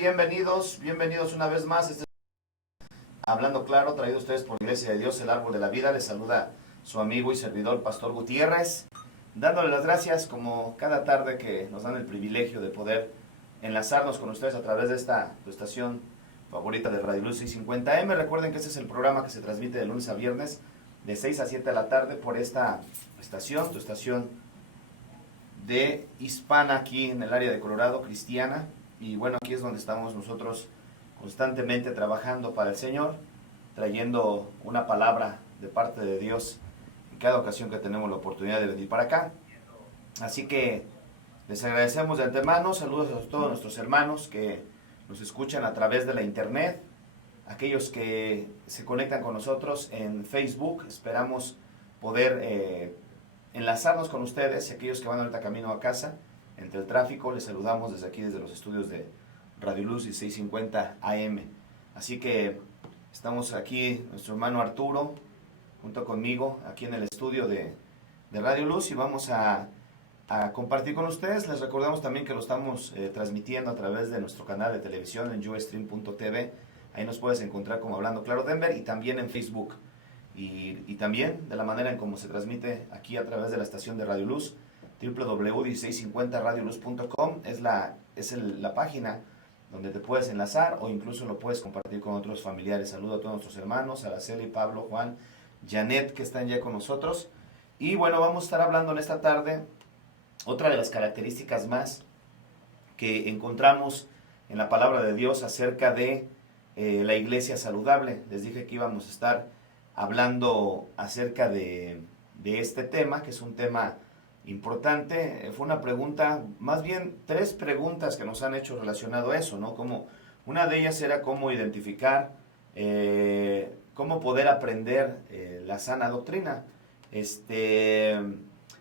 Bienvenidos una vez más. Hablando Claro, traído a ustedes por Iglesia de Dios, el Árbol de la Vida. Les saluda su amigo y servidor, Pastor Gutiérrez, dándole las gracias como cada tarde que nos dan el privilegio de poder enlazarnos con ustedes a través de esta tu estación favorita de Radio Luz 650M. Recuerden que este es el programa que se transmite de lunes a viernes de 6 a 7 de la tarde por esta estación, tu estación de hispana aquí en el área de Colorado, cristiana. Y bueno, aquí es donde estamos nosotros constantemente trabajando para el Señor, trayendo una palabra de parte de Dios en cada ocasión que tenemos la oportunidad de venir para acá. Así que les agradecemos de antemano. Saludos a todos nuestros hermanos que nos escuchan a través de la internet, aquellos que se conectan con nosotros en Facebook. Esperamos poder enlazarnos con ustedes, y aquellos que van ahorita camino a casa entre el tráfico, les saludamos desde aquí, desde los estudios de Radio Luz y 650 AM. Así que estamos aquí, nuestro hermano Arturo, junto conmigo, aquí en el estudio de Radio Luz, y vamos a compartir con ustedes. Les recordamos también que lo estamos transmitiendo a través de nuestro canal de televisión en ustream.tv. Ahí nos puedes encontrar como Hablando Claro Denver, y también en Facebook. Y también de la manera en cómo se transmite aquí a través de la estación de Radio Luz, www.1650radioluz.com es la página donde te puedes enlazar, o incluso lo puedes compartir con otros familiares. Saludo a todos nuestros hermanos, Araceli, Pablo, Juan, Janet, que están ya con nosotros. Y bueno, vamos a estar hablando en esta tarde otra de las características más que encontramos en la palabra de Dios acerca de la iglesia saludable. Les dije que íbamos a estar hablando acerca de este tema, que es un tema importante. Fue una pregunta, más bien 3 preguntas que nos han hecho relacionado a eso, ¿no? Como una de ellas era cómo identificar, cómo poder aprender la sana doctrina.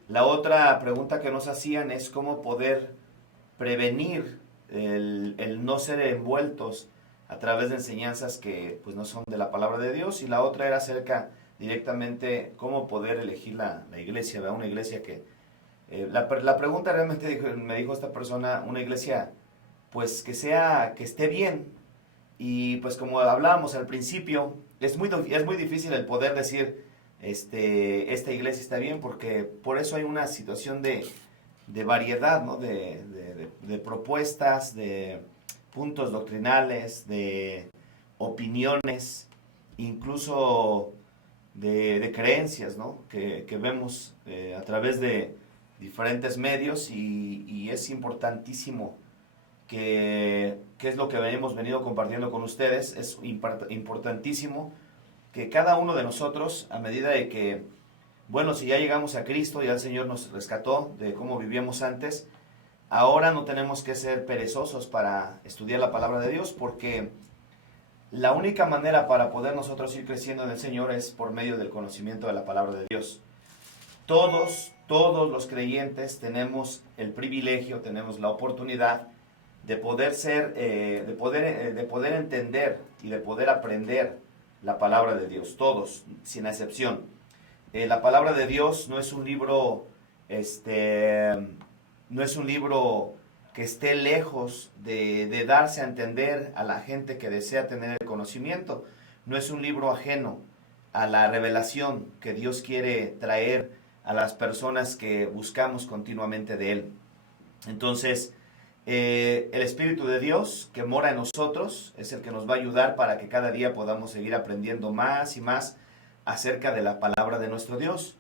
La otra pregunta que nos hacían es cómo poder prevenir el no ser envueltos a través de enseñanzas que pues no son de la palabra de Dios. Y la otra era acerca directamente cómo poder elegir la iglesia, ¿verdad? Una iglesia que la pregunta realmente me dijo esta persona, una iglesia pues que esté bien. Y pues como hablábamos al principio, es muy difícil el poder decir esta iglesia está bien, porque por eso hay una situación de variedad, ¿no? de propuestas, de puntos doctrinales, de opiniones, incluso de creencias, ¿no? que vemos a través de diferentes medios, y es importantísimo que es lo que hemos venido compartiendo con ustedes. Es importantísimo que cada uno de nosotros, a medida de que, bueno, si ya llegamos a Cristo, ya el Señor nos rescató de cómo vivíamos antes, ahora no tenemos que ser perezosos para estudiar la palabra de Dios, porque la única manera para poder nosotros ir creciendo en el Señor es por medio del conocimiento de la palabra de Dios. Todos los creyentes tenemos el privilegio, tenemos la oportunidad de poder de poder entender y de poder aprender la palabra de Dios, todos, sin excepción. La palabra de Dios no es un libro, no es un libro que esté lejos de darse a entender a la gente que desea tener el conocimiento. No es un libro ajeno a la revelación que Dios quiere traer a las personas que buscamos continuamente de Él. Entonces, el Espíritu de Dios que mora en nosotros es el que nos va a ayudar para que cada día podamos seguir aprendiendo más y más acerca de la palabra de nuestro Dios.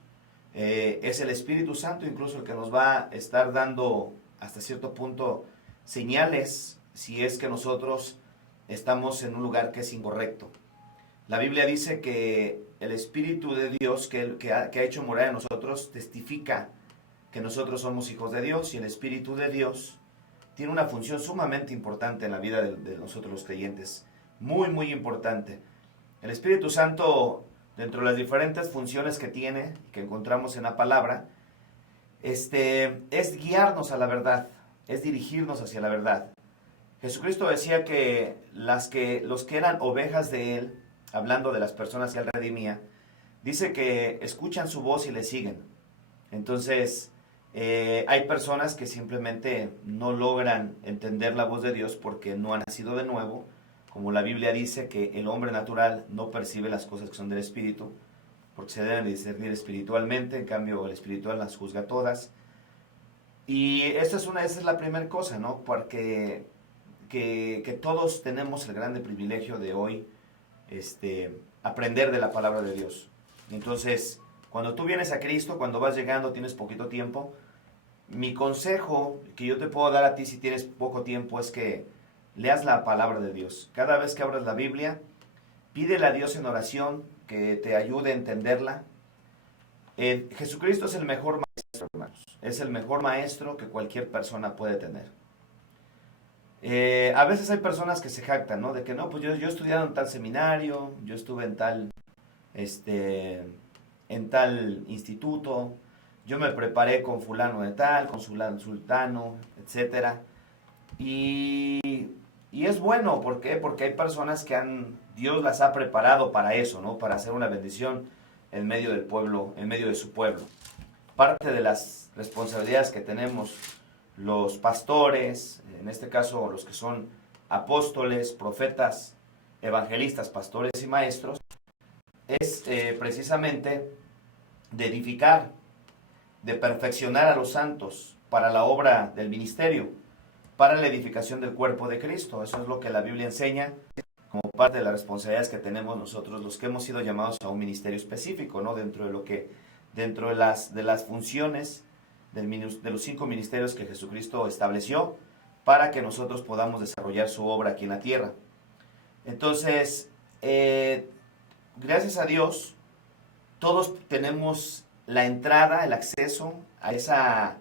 Es el Espíritu Santo incluso el que nos va a estar dando hasta cierto punto señales si es que nosotros estamos en un lugar que es incorrecto. La Biblia dice que el Espíritu de Dios que ha hecho morar en nosotros testifica que nosotros somos hijos de Dios, y el Espíritu de Dios tiene una función sumamente importante en la vida de nosotros los creyentes, muy importante. El Espíritu Santo, dentro de las diferentes funciones que tiene, que encontramos en la palabra, es guiarnos a la verdad, es dirigirnos hacia la verdad. Jesucristo decía que los que eran ovejas de Él, hablando de las personas que Él redimía, dice que escuchan su voz y le siguen. Entonces, Hay personas que simplemente no logran entender la voz de Dios porque no han nacido de nuevo, como la Biblia dice que el hombre natural no percibe las cosas que son del Espíritu, porque se deben discernir espiritualmente, en cambio el espiritual las juzga todas. Y esa es la primera cosa, ¿no? Porque que todos tenemos el grande privilegio de hoy aprender de la palabra de Dios. Entonces, cuando tú vienes a Cristo, cuando vas llegando, tienes poquito tiempo, mi consejo que yo te puedo dar a ti si tienes poco tiempo es que leas la palabra de Dios. Cada vez que abras la Biblia, pídele a Dios en oración que te ayude a entenderla. Jesucristo es el mejor maestro, hermanos. Es el mejor maestro que cualquier persona puede tener. A veces hay personas que se jactan, ¿no? De que no, pues yo he estudiado en tal seminario, yo estuve en tal instituto, yo me preparé con fulano de tal, con sultano, etcétera. Y, y es bueno, ¿por qué? Porque hay personas que Dios las ha preparado para eso, ¿no? Para hacer una bendición en medio del pueblo, en medio de su pueblo. Parte de las responsabilidades que tenemos los pastores, en este caso los que son apóstoles, profetas, evangelistas, pastores y maestros, es precisamente de edificar, de perfeccionar a los santos para la obra del ministerio, para la edificación del cuerpo de Cristo. Eso es lo que la Biblia enseña como parte de las responsabilidades que tenemos nosotros, los que hemos sido llamados a un ministerio específico, ¿no? Dentro de las funciones de los 5 ministerios que Jesucristo estableció para que nosotros podamos desarrollar su obra aquí en la tierra. Entonces, gracias a Dios, todos tenemos la entrada, el acceso a esa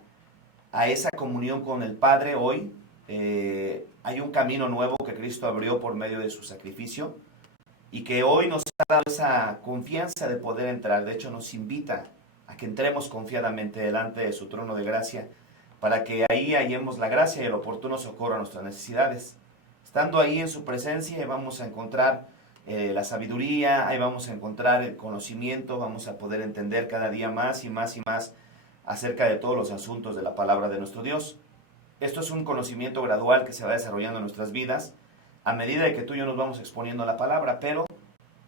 comunión con el Padre hoy. Hay un camino nuevo que Cristo abrió por medio de su sacrificio y que hoy nos ha dado esa confianza de poder entrar. De hecho, nos invita a que entremos confiadamente delante de su trono de gracia para que ahí hallemos la gracia y el oportuno socorro a nuestras necesidades. Estando ahí en su presencia vamos a encontrar la sabiduría, ahí vamos a encontrar el conocimiento, vamos a poder entender cada día más y más y más acerca de todos los asuntos de la palabra de nuestro Dios. Esto es un conocimiento gradual que se va desarrollando en nuestras vidas a medida de que tú y yo nos vamos exponiendo a la palabra, pero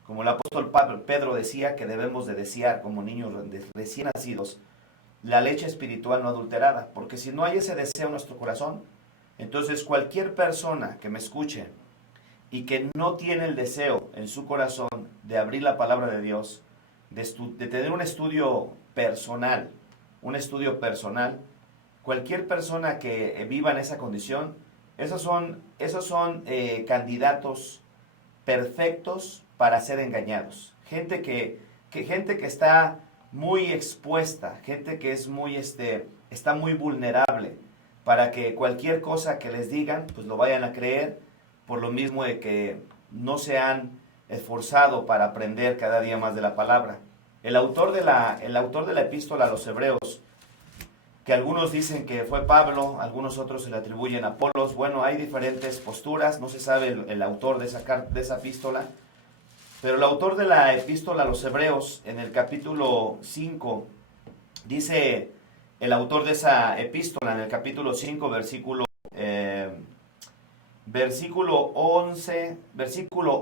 como el apóstol Pedro decía que debemos de desear como niños recién nacidos la leche espiritual no adulterada, porque si no hay ese deseo en nuestro corazón, entonces cualquier persona que me escuche y que no tiene el deseo en su corazón de abrir la palabra de Dios, de tener un estudio personal, cualquier persona que viva en esa condición, esos son candidatos perfectos para ser engañados. Gente que está muy expuesta, gente que es está muy vulnerable para que cualquier cosa que les digan, pues lo vayan a creer, por lo mismo de que no se han esforzado para aprender cada día más de la palabra. El autor de la epístola a los Hebreos, que algunos dicen que fue Pablo, algunos otros se le atribuyen a Apolos. Bueno, hay diferentes posturas, no se sabe el autor de esa epístola, pero el autor de la epístola a los Hebreos, en el capítulo 5, dice el autor de esa epístola, en el capítulo 5, versículo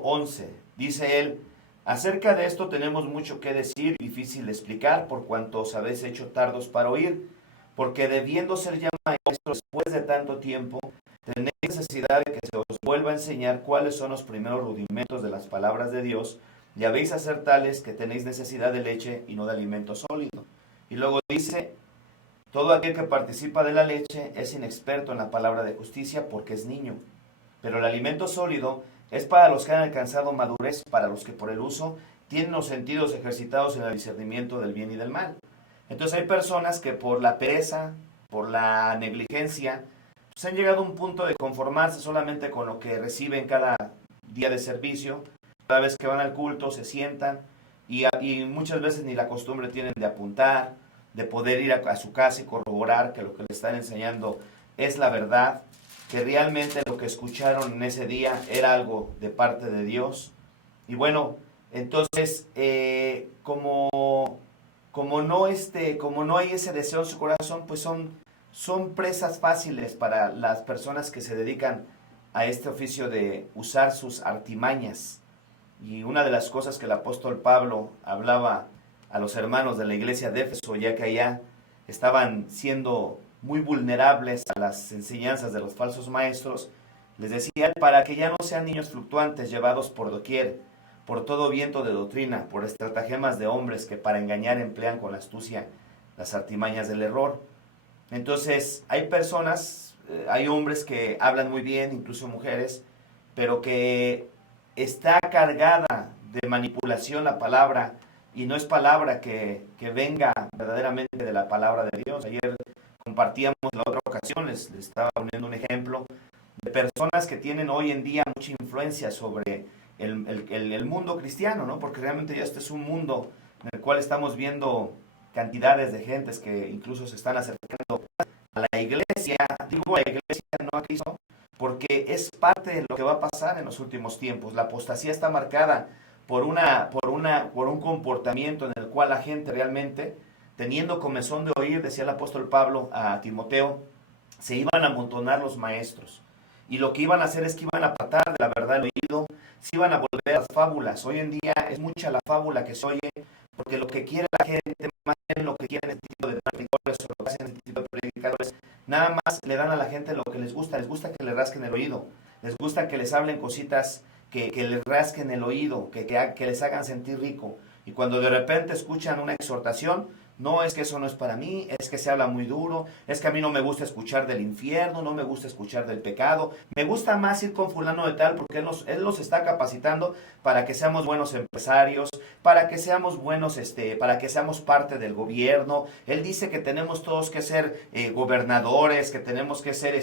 11, dice él: acerca de esto tenemos mucho que decir, difícil de explicar, por cuanto os habéis hecho tardos para oír, porque debiendo ser ya maestros después de tanto tiempo, tenéis necesidad de que se os vuelva a enseñar cuáles son los primeros rudimentos de las palabras de Dios, y habéis a ser tales que tenéis necesidad de leche y no de alimento sólido. Y luego dice: todo aquel que participa de la leche es inexperto en la palabra de justicia porque es niño, pero el alimento sólido es para los que han alcanzado madurez, para los que por el uso tienen los sentidos ejercitados en el discernimiento del bien y del mal. Entonces hay personas que por la pereza, por la negligencia, pues han llegado a un punto de conformarse solamente con lo que reciben cada día de servicio. Cada vez que van al culto se sientan y muchas veces ni la costumbre tienen de apuntar, de poder ir a su casa y corroborar que lo que le están enseñando es la verdad, que realmente lo que escucharon en ese día era algo de parte de Dios. Y bueno, entonces como como no hay ese deseo en su corazón, pues son presas fáciles para las personas que se dedican a este oficio de usar sus artimañas. Y una de las cosas que el apóstol Pablo hablaba a los hermanos de la iglesia de Éfeso, ya que allá estaban siendo muy vulnerables a las enseñanzas de los falsos maestros, les decía, para que ya no sean niños fluctuantes llevados por doquier, por todo viento de doctrina, por estratagemas de hombres que para engañar emplean con astucia las artimañas del error. Entonces, hay personas, hay hombres que hablan muy bien, incluso mujeres, pero que está cargada de manipulación la palabra, y no es palabra que venga verdaderamente de la palabra de Dios. Ayer compartíamos en la otra ocasión, les estaba poniendo un ejemplo de personas que tienen hoy en día mucha influencia sobre el mundo cristiano, ¿no? Porque realmente ya este es un mundo en el cual estamos viendo cantidades de gentes que incluso se están acercando a la iglesia, digo a la iglesia, no a Cristo, porque es parte de lo que va a pasar en los últimos tiempos. La apostasía está marcada por un comportamiento en el cual la gente realmente, teniendo comezón de oír, decía el apóstol Pablo a Timoteo, se iban a amontonar los maestros. Y lo que iban a hacer es que iban a apartar de la verdad el oído, se iban a volver a las fábulas. Hoy en día es mucha la fábula que se oye, porque lo que quiere la gente, más bien lo que quieren este tipo de predicadores o lo que hacen este tipo de predicadores, nada más le dan a la gente lo que les gusta que le rasquen el oído, les gusta que les hablen cositas que les rasquen el oído, que les hagan sentir rico. Y cuando de repente escuchan una exhortación, no, es que eso no es para mí, es que se habla muy duro, es que a mí no me gusta escuchar del infierno, no me gusta escuchar del pecado, me gusta más ir con fulano de tal porque él los está capacitando para que seamos buenos empresarios, para que seamos buenos, para que seamos parte del gobierno. Él dice que tenemos todos que ser gobernadores, que tenemos que ser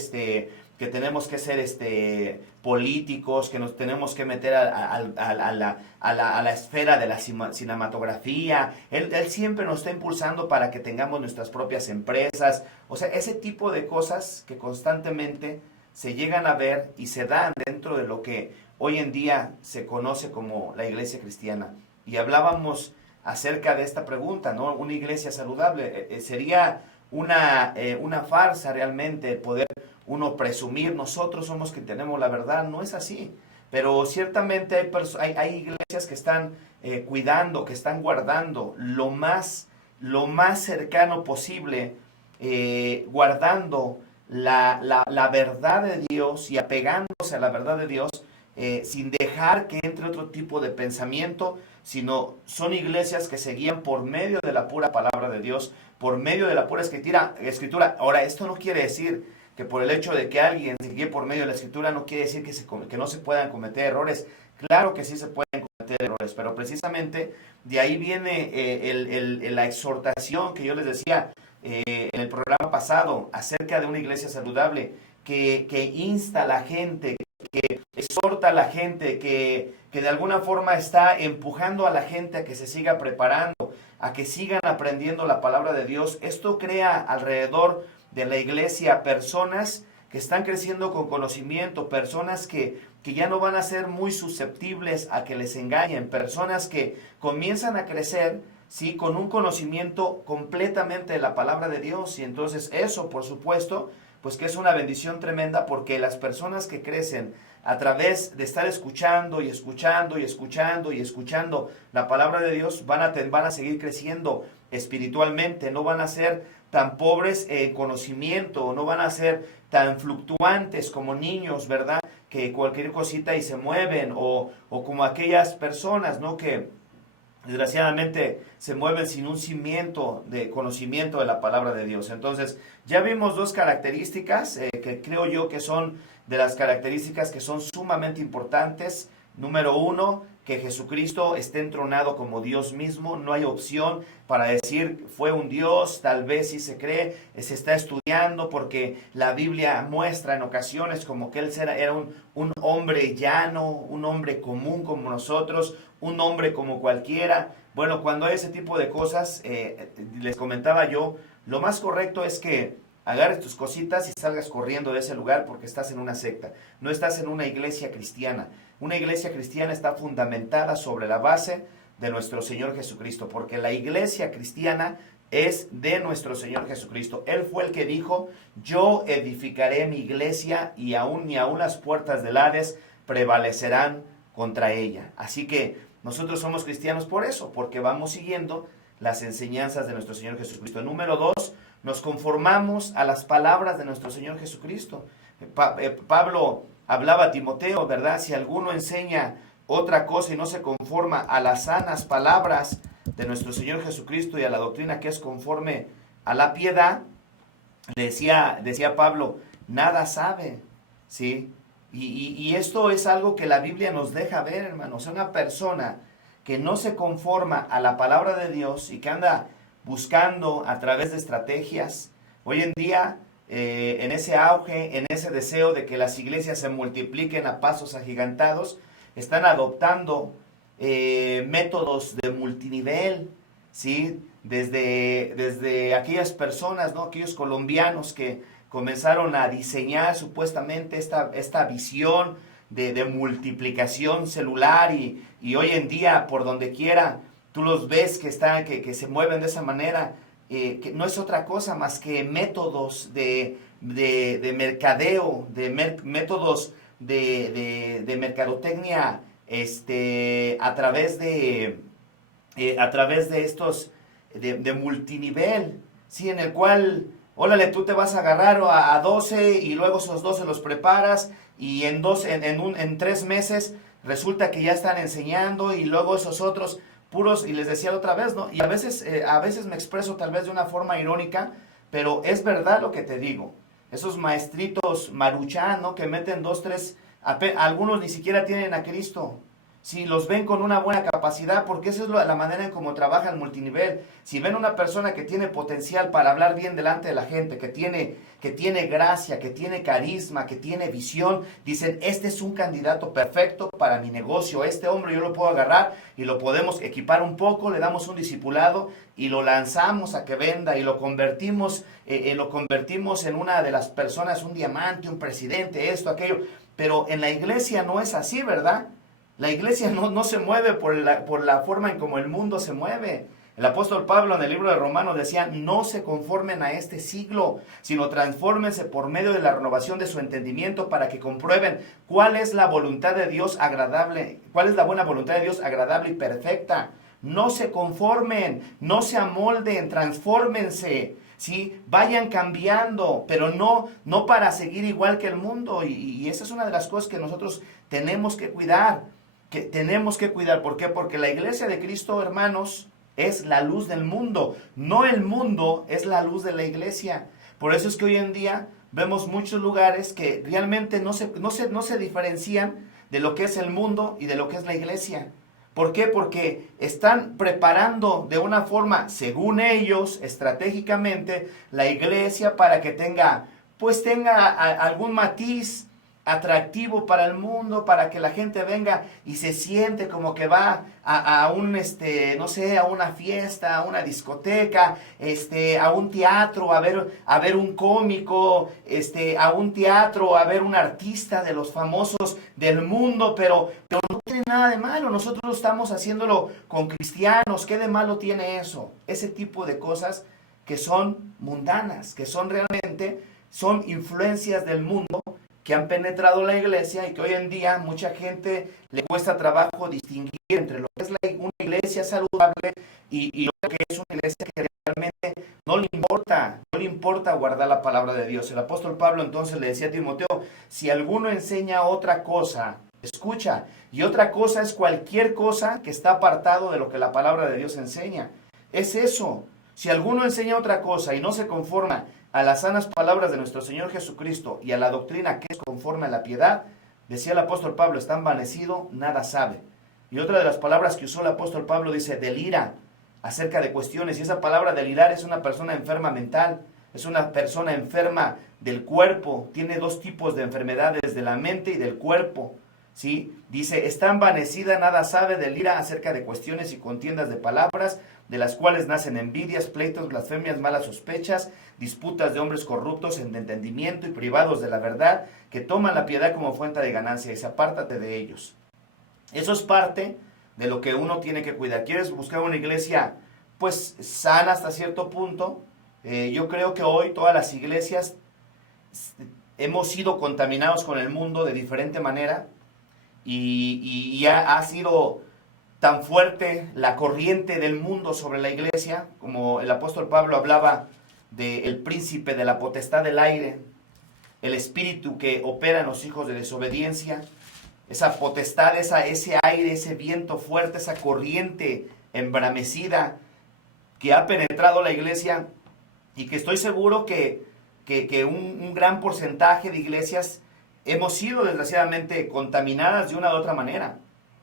políticos, que nos tenemos que meter a la esfera de la cinematografía. Él siempre nos está impulsando para que tengamos nuestras propias empresas. O sea, ese tipo de cosas que constantemente se llegan a ver y se dan dentro de lo que hoy en día se conoce como la iglesia cristiana. Y hablábamos acerca de esta pregunta, ¿no? Una iglesia saludable. Sería una farsa realmente poder uno presumir, nosotros somos quien tenemos la verdad. No es así, pero ciertamente hay iglesias que están cuidando, que están guardando lo más cercano posible, guardando la verdad de Dios y apegándose a la verdad de Dios, sin dejar que entre otro tipo de pensamiento, sino son iglesias que se guían por medio de la pura palabra de Dios, por medio de la pura escritura. Ahora, esto no quiere decir que por el hecho de que alguien se guíe por medio de la escritura no quiere decir que no se puedan cometer errores. Claro que sí se pueden cometer errores, pero precisamente de ahí viene la exhortación que yo les decía en el programa pasado acerca de una iglesia saludable que insta a la gente, que exhorta a la gente, que de alguna forma está empujando a la gente a que se siga preparando, a que sigan aprendiendo la palabra de Dios. Esto crea alrededor de la iglesia personas que están creciendo con conocimiento, personas que ya no van a ser muy susceptibles a que les engañen, personas que comienzan a crecer, ¿sí?, con un conocimiento completamente de la palabra de Dios. Y entonces eso, por supuesto, pues que es una bendición tremenda, porque las personas que crecen a través de estar escuchando y escuchando y escuchando y escuchando la palabra de Dios, van a seguir creciendo espiritualmente, no van a ser tan pobres en conocimiento, no van a ser tan fluctuantes como niños, ¿verdad?, que cualquier cosita y se mueven, o como aquellas personas, ¿no?, que desgraciadamente se mueven sin un cimiento de conocimiento de la palabra de Dios. Entonces, ya vimos dos características que creo yo que son de las características que son sumamente importantes. Número uno, que Jesucristo esté entronado como Dios mismo. No hay opción para decir fue un Dios, tal vez sí se cree, se está estudiando, porque la Biblia muestra en ocasiones como que Él era un hombre llano, un hombre común como nosotros, un hombre como cualquiera. Bueno, cuando hay ese tipo de cosas, les comentaba yo, lo más correcto es que agarres tus cositas y salgas corriendo de ese lugar, porque estás en una secta, no estás en una iglesia cristiana. Una iglesia cristiana está fundamentada sobre la base de nuestro Señor Jesucristo, porque la iglesia cristiana es de nuestro Señor Jesucristo. Él fue el que dijo: yo edificaré mi iglesia y ni aún las puertas del Hades prevalecerán contra ella. Así que nosotros somos cristianos por eso, porque vamos siguiendo las enseñanzas de nuestro Señor Jesucristo. Número 2, nos conformamos a las palabras de nuestro Señor Jesucristo. Pablo hablaba a Timoteo, ¿verdad? Si alguno enseña otra cosa y no se conforma a las sanas palabras de nuestro Señor Jesucristo y a la doctrina que es conforme a la piedad, decía Pablo, nada sabe, ¿sí? Y esto es algo que la Biblia nos deja ver, hermanos. Una persona que no se conforma a la palabra de Dios y que anda buscando a través de estrategias, hoy en día, en ese auge, en ese deseo de que las iglesias se multipliquen a pasos agigantados, están adoptando métodos de multinivel, ¿sí? Desde aquellas personas, ¿no? Aquellos colombianos que comenzaron a diseñar supuestamente esta visión de multiplicación celular y hoy en día por donde quiera tú los ves que se mueven de esa manera, que no es otra cosa más que métodos de mercadeo, métodos de mercadotecnia, a través de estos de multinivel, ¿sí? En el cual, órale, tú te vas a agarrar a 12 y luego esos 12 los preparas y en 3 meses resulta que ya están enseñando y luego esos otros puros, y les decía otra vez, ¿no? Y a veces me expreso tal vez de una forma irónica, pero es verdad lo que te digo. Esos maestritos maruchán, ¿no? Que meten 2, 3, algunos ni siquiera tienen a Cristo. Si los ven con una buena capacidad, porque esa es la manera en cómo trabaja el multinivel. Si ven una persona que tiene potencial para hablar bien delante de la gente, que tiene gracia, que tiene carisma, que tiene visión, dicen, este es un candidato perfecto para mi negocio, este hombre yo lo puedo agarrar y lo podemos equipar un poco, le damos un discipulado y lo lanzamos a que venda y lo convertimos en una de las personas, un diamante, un presidente, esto, aquello. Pero en la iglesia no es así, ¿verdad? La iglesia no se mueve por la forma en como el mundo se mueve. El apóstol Pablo en el libro de Romanos decía, no se conformen a este siglo, sino transfórmense por medio de la renovación de su entendimiento para que comprueben cuál es la voluntad de Dios agradable, cuál es la buena voluntad de Dios agradable y perfecta. No se conformen, no se amolden, transfórmense, ¿sí? Vayan cambiando, pero no para seguir igual que el mundo. Y esa es una de las cosas que nosotros tenemos que cuidar. ¿Por qué? Porque la iglesia de Cristo, hermanos, es la luz del mundo. No el mundo es la luz de la iglesia. Por eso es que hoy en día vemos muchos lugares que realmente no se diferencian de lo que es el mundo y de lo que es la iglesia. ¿Por qué? Porque están preparando de una forma, según ellos, estratégicamente, la iglesia para que tenga algún matiz atractivo para el mundo, para que la gente venga y se siente como que va a una fiesta, a una discoteca, a un teatro, a ver un cómico, a un teatro, a ver un artista de los famosos del mundo, pero no tiene nada de malo. Nosotros estamos haciéndolo con cristianos. ¿Qué de malo tiene eso? Ese tipo de cosas que son mundanas, que son realmente, son influencias del mundo que han penetrado la iglesia y que hoy en día mucha gente le cuesta trabajo distinguir entre lo que es una iglesia saludable y lo que es una iglesia que realmente no le importa guardar la palabra de Dios. El apóstol Pablo entonces le decía a Timoteo, si alguno enseña otra cosa, escucha, y otra cosa es cualquier cosa que está apartado de lo que la palabra de Dios enseña. Es eso. Si alguno enseña otra cosa y no se conforma a las sanas palabras de nuestro Señor Jesucristo y a la doctrina que es conforme a la piedad, decía el apóstol Pablo, está envanecido, nada sabe. Y otra de las palabras que usó el apóstol Pablo dice, delira acerca de cuestiones. Y esa palabra delirar es una persona enferma mental, es una persona enferma del cuerpo. Tiene 2 tipos de enfermedades, de la mente y del cuerpo. ¿Sí? Dice, está envanecida, nada sabe, delira acerca de cuestiones y contiendas de palabras, de las cuales nacen envidias, pleitos, blasfemias, malas sospechas, disputas de hombres corruptos en entendimiento y privados de la verdad, que toman la piedad como fuente de ganancia, y se apártate de ellos. Eso es parte de lo que uno tiene que cuidar. ¿Quieres buscar una iglesia pues sana hasta cierto punto? Yo creo que hoy todas las iglesias hemos sido contaminados con el mundo de diferente manera y ya ha sido tan fuerte la corriente del mundo sobre la iglesia, como el apóstol Pablo hablaba del príncipe de la potestad del aire, el espíritu que opera en los hijos de desobediencia, esa potestad, ese aire, ese viento fuerte, esa corriente embramecida que ha penetrado la iglesia y que estoy seguro que un gran porcentaje de iglesias hemos sido desgraciadamente contaminadas de una u otra manera.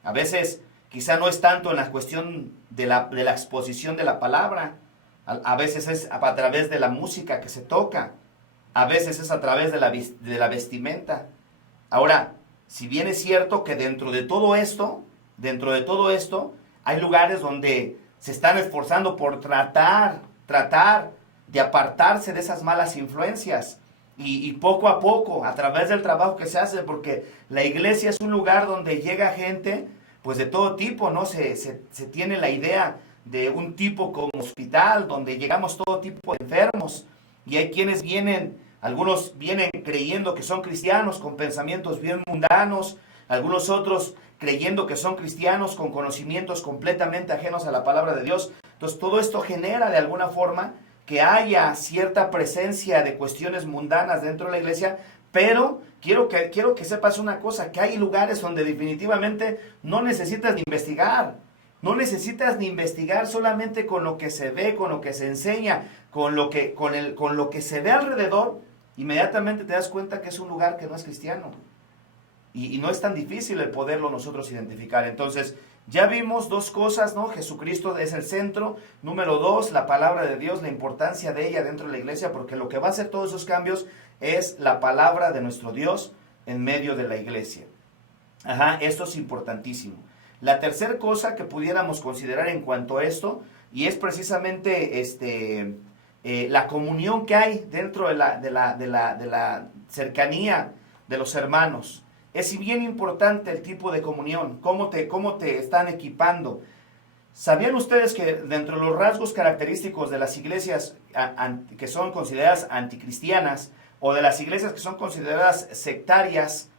A veces quizá no es tanto en la cuestión de la exposición de la palabra, a veces es a través de la música que se toca, a veces es a través de la vestimenta. Ahora, si bien es cierto que dentro de todo esto, hay lugares donde se están esforzando por tratar de apartarse de esas malas influencias. Y poco a poco, a través del trabajo que se hace, porque la iglesia es un lugar donde llega gente pues de todo tipo, ¿no? Se tiene la idea de un tipo como hospital, donde llegamos todo tipo de enfermos. Y hay quienes vienen, algunos vienen creyendo que son cristianos con pensamientos bien mundanos, algunos otros creyendo que son cristianos con conocimientos completamente ajenos a la palabra de Dios. Entonces todo esto genera de alguna forma que haya cierta presencia de cuestiones mundanas dentro de la iglesia, pero quiero que sepas una cosa, que hay lugares donde definitivamente no necesitas ni investigar. No necesitas ni investigar solamente con lo que se ve, con lo que se enseña, con lo que se ve alrededor, inmediatamente te das cuenta que es un lugar que no es cristiano. Y no es tan difícil el poderlo nosotros identificar. Entonces, ya vimos dos cosas, ¿no? Jesucristo es el centro. Número 2, la palabra de Dios, la importancia de ella dentro de la iglesia, porque lo que va a hacer todos esos cambios es la palabra de nuestro Dios en medio de la iglesia. Esto es importantísimo. La tercera cosa que pudiéramos considerar en cuanto a esto, y es precisamente la comunión que hay dentro de la cercanía de los hermanos. Es bien importante el tipo de comunión, cómo te están equipando. ¿Sabían ustedes que dentro de los rasgos característicos de las iglesias que son consideradas anticristianas, o de las iglesias que son consideradas sectarias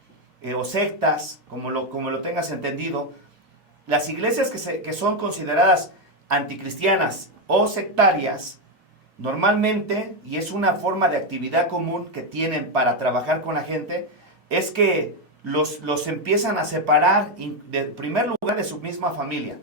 o sectas, como lo tengas entendido, las iglesias que son consideradas anticristianas o sectarias, normalmente, y es una forma de actividad común que tienen para trabajar con la gente, es que los empiezan a separar, en primer lugar, de su misma familia.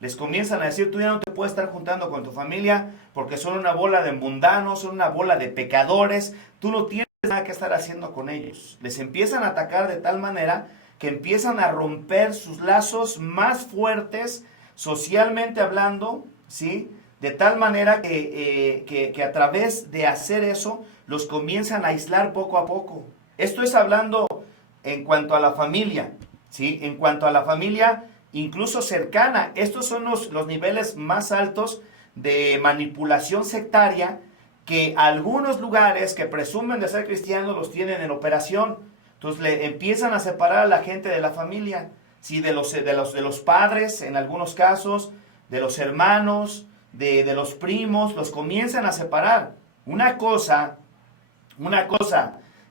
Les comienzan a decir, tú ya no te puedes estar juntando con tu familia porque son una bola de mundanos, son una bola de pecadores, tú no tienes nada que estar haciendo con ellos. Les empiezan a atacar de tal manera que empiezan a romper sus lazos más fuertes, socialmente hablando, ¿sí? De tal manera que a través de hacer eso, los comienzan a aislar poco a poco. Esto es hablando en cuanto a la familia, ¿sí? En cuanto a la familia, incluso cercana. Estos son los niveles más altos de manipulación sectaria que algunos lugares que presumen de ser cristianos los tienen en operación. Entonces le empiezan a separar a la gente de la familia, ¿sí? de los padres en algunos casos, de los hermanos, de los primos, los comienzan a separar. Una cosa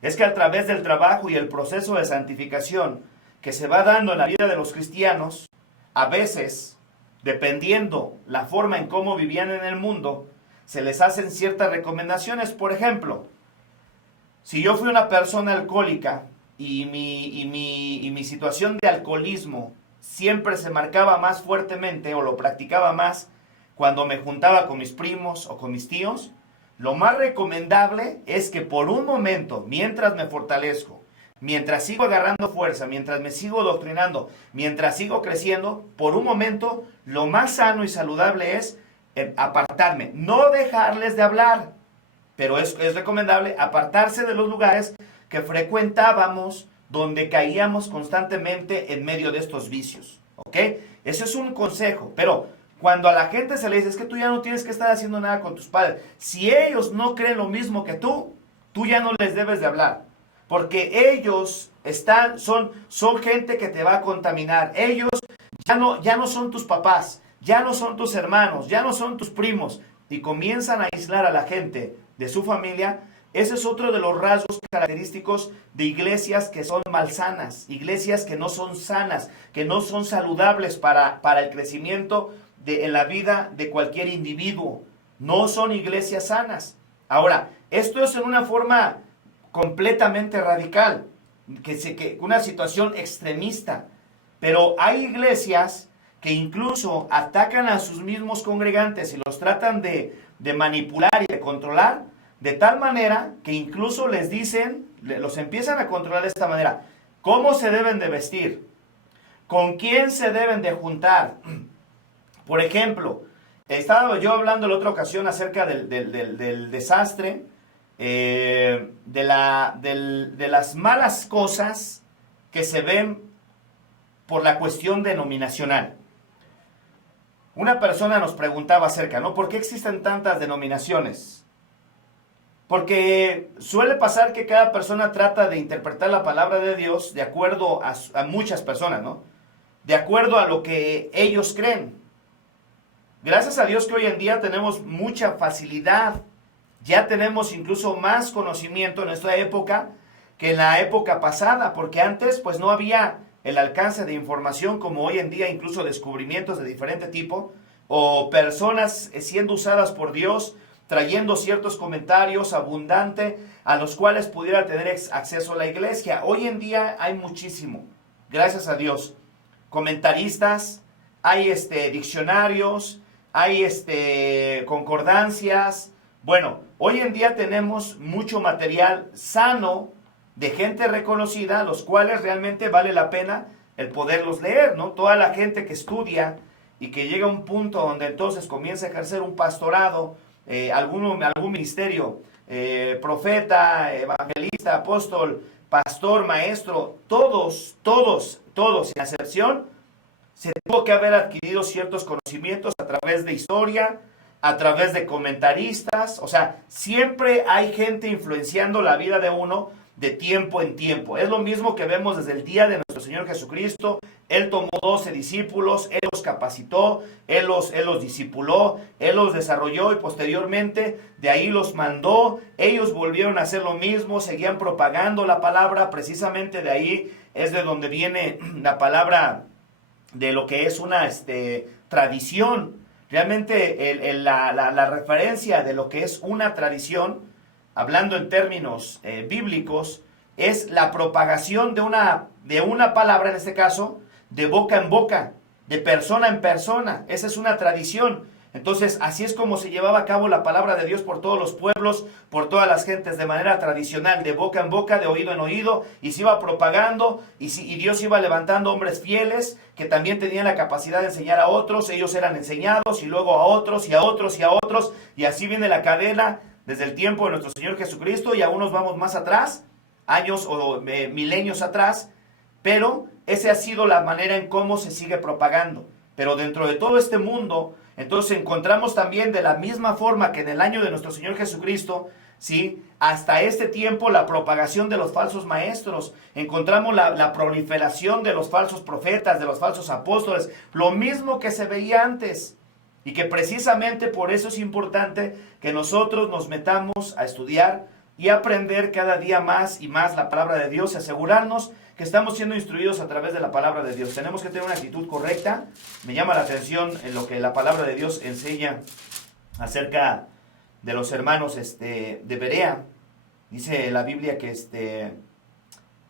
es que a través del trabajo y el proceso de santificación que se va dando en la vida de los cristianos, a veces, dependiendo la forma en cómo vivían en el mundo, se les hacen ciertas recomendaciones. Por ejemplo, si yo fui una persona alcohólica y mi situación de alcoholismo siempre se marcaba más fuertemente o lo practicaba más cuando me juntaba con mis primos o con mis tíos, lo más recomendable es que por un momento, mientras me fortalezco, mientras sigo agarrando fuerza, mientras me sigo doctrinando, mientras sigo creciendo, por un momento, lo más sano y saludable es apartarme. No dejarles de hablar, pero es recomendable apartarse de los lugares que frecuentábamos, donde caíamos constantemente en medio de estos vicios. ¿Ok? Ese es un consejo, pero cuando a la gente se le dice, es que tú ya no tienes que estar haciendo nada con tus padres. Si ellos no creen lo mismo que tú ya no les debes de hablar. porque ellos son gente que te va a contaminar. Ellos ya no son tus papás, ya no son tus hermanos, ya no son tus primos, y comienzan a aislar a la gente de su familia. Ese es otro de los rasgos característicos de iglesias que son malsanas, iglesias que no son sanas, que no son saludables para el crecimiento en la vida de cualquier individuo. No son iglesias sanas. Ahora, esto es en una forma completamente radical, una situación extremista, pero hay iglesias que incluso atacan a sus mismos congregantes y los tratan de manipular y de controlar, de tal manera que incluso les dicen, los empiezan a controlar de esta manera: cómo se deben de vestir, con quién se deben de juntar. Por ejemplo, estaba yo hablando la otra ocasión acerca del desastre, de las malas cosas que se ven por la cuestión denominacional. Una persona nos preguntaba acerca, ¿no? ¿Por qué existen tantas denominaciones? Porque suele pasar que cada persona trata de interpretar la palabra de Dios de acuerdo a muchas personas, ¿no? De acuerdo a lo que ellos creen. Gracias a Dios que hoy en día tenemos mucha facilidad, ya tenemos incluso más conocimiento en esta época que en la época pasada, porque antes pues no había el alcance de información como hoy en día, incluso descubrimientos de diferente tipo, o personas siendo usadas por Dios, trayendo ciertos comentarios abundantes a los cuales pudiera tener acceso a la iglesia. Hoy en día hay muchísimo, gracias a Dios, comentaristas, hay diccionarios, hay concordancias. Bueno, hoy en día tenemos mucho material sano de gente reconocida, los cuales realmente vale la pena el poderlos leer, ¿no? Toda la gente que estudia y que llega a un punto donde entonces comienza a ejercer un pastorado, algún ministerio, profeta, evangelista, apóstol, pastor, maestro, todos, sin excepción, se tuvo que haber adquirido ciertos conocimientos a través de historia, a través de comentaristas. O sea, siempre hay gente influenciando la vida de uno de tiempo en tiempo. Es lo mismo que vemos desde el día de nuestro Señor Jesucristo. Él tomó 12 discípulos, Él los capacitó, Él los discipuló, Él los desarrolló y posteriormente de ahí los mandó. Ellos volvieron a hacer lo mismo, seguían propagando la palabra. Precisamente de ahí es de donde viene la palabra de lo que es una tradición. Realmente la referencia de lo que es una tradición, hablando en términos bíblicos, es la propagación de una palabra, en este caso, de boca en boca, de persona en persona. Esa es una tradición. Entonces, así es como se llevaba a cabo la palabra de Dios por todos los pueblos, por todas las gentes, de manera tradicional, de boca en boca, de oído en oído, y se iba propagando, y Dios iba levantando hombres fieles, que también tenían la capacidad de enseñar a otros. Ellos eran enseñados, y luego a otros, y a otros, y a otros, y así viene la cadena desde el tiempo de nuestro Señor Jesucristo, y aún nos vamos más atrás, años o milenios atrás, pero esa ha sido la manera en cómo se sigue propagando. Pero dentro de todo este mundo, entonces encontramos también de la misma forma que en el año de nuestro Señor Jesucristo, ¿sí?, hasta este tiempo la propagación de los falsos maestros. Encontramos la proliferación de los falsos profetas, de los falsos apóstoles, lo mismo que se veía antes. Y que precisamente por eso es importante que nosotros nos metamos a estudiar y aprender cada día más y más la palabra de Dios y asegurarnos que estamos siendo instruidos a través de la palabra de Dios. Tenemos que tener una actitud correcta. Me llama la atención en lo que la palabra de Dios enseña acerca de los hermanos de Berea. Dice la Biblia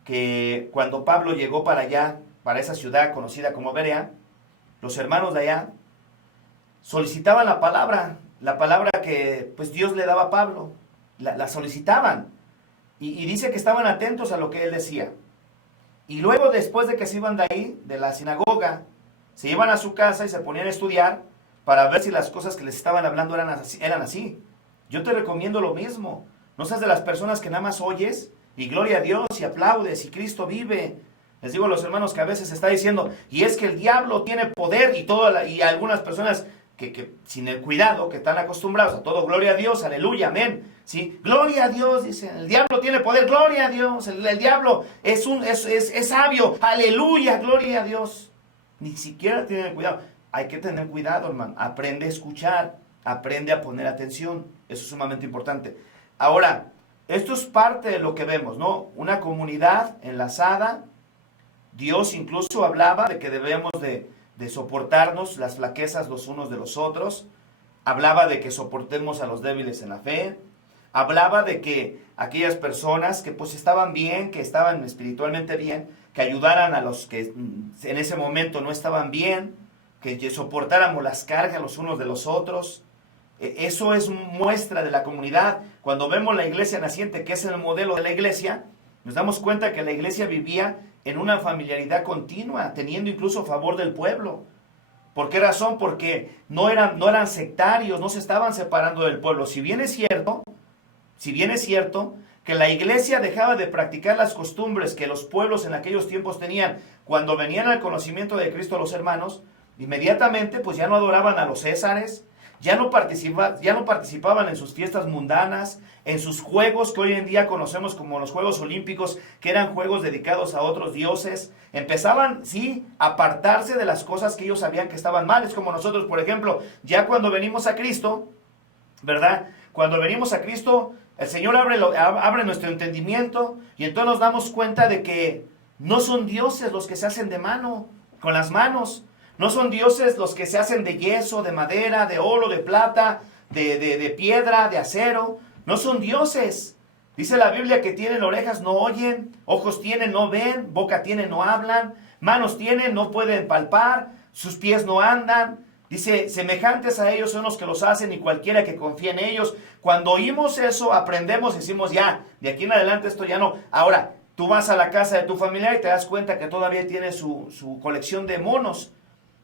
que cuando Pablo llegó para allá, para esa ciudad conocida como Berea, los hermanos de allá solicitaban la palabra que pues Dios le daba a Pablo, la solicitaban, y dice que estaban atentos a lo que él decía. Y luego, después de que se iban de ahí, de la sinagoga, se iban a su casa y se ponían a estudiar para ver si las cosas que les estaban hablando eran así. Yo te recomiendo lo mismo. No seas de las personas que nada más oyes y gloria a Dios y aplaudes y Cristo vive. Les digo a los hermanos que a veces se está diciendo, y es que el diablo tiene poder, y algunas personas que sin el cuidado, que están acostumbrados a todo, gloria a Dios, aleluya, amén. ¿sí? Gloria a Dios, dicen, el diablo tiene poder, gloria a Dios, el diablo es sabio, aleluya, gloria a Dios. Ni siquiera tienen cuidado. Hay que tener cuidado, hermano. Aprende a escuchar, aprende a poner atención. Eso es sumamente importante. Ahora, esto es parte de lo que vemos, ¿no? Una comunidad enlazada. Dios incluso hablaba de que debemos de soportarnos las flaquezas los unos de los otros. Hablaba de que soportemos a los débiles en la fe. Hablaba de que aquellas personas que pues estaban bien, que estaban espiritualmente bien, que ayudaran a los que en ese momento no estaban bien, que soportáramos las cargas los unos de los otros. Eso es muestra de la comunidad. Cuando vemos la iglesia naciente, que es el modelo de la iglesia, nos damos cuenta que la iglesia vivía en una familiaridad continua, teniendo incluso favor del pueblo. ¿Por qué razón? Porque no eran sectarios, no se estaban separando del pueblo. Si bien es cierto que la iglesia dejaba de practicar las costumbres que los pueblos en aquellos tiempos tenían cuando venían al conocimiento de Cristo los hermanos, inmediatamente pues ya no adoraban a los césares, ya no participaban en sus fiestas mundanas, en sus juegos que hoy en día conocemos como los Juegos Olímpicos, que eran juegos dedicados a otros dioses. Empezaban, sí, a apartarse de las cosas que ellos sabían que estaban mal. Es como nosotros, por ejemplo, ya cuando venimos a Cristo, ¿verdad? Cuando venimos a Cristo, el Señor abre nuestro entendimiento y entonces nos damos cuenta de que no son dioses los que se hacen de mano, con las manos. No son dioses los que se hacen de yeso, de madera, de oro, de plata, de piedra, de acero. No son dioses. Dice la Biblia que tienen orejas, no oyen, ojos tienen, no ven, boca tienen, no hablan, manos tienen, no pueden palpar, sus pies no andan. Dice, semejantes a ellos son los que los hacen y cualquiera que confía en ellos. Cuando oímos eso, aprendemos y decimos, ya, de aquí en adelante esto ya no. Ahora, tú vas a la casa de tu familiar y te das cuenta que todavía tiene su colección de monos.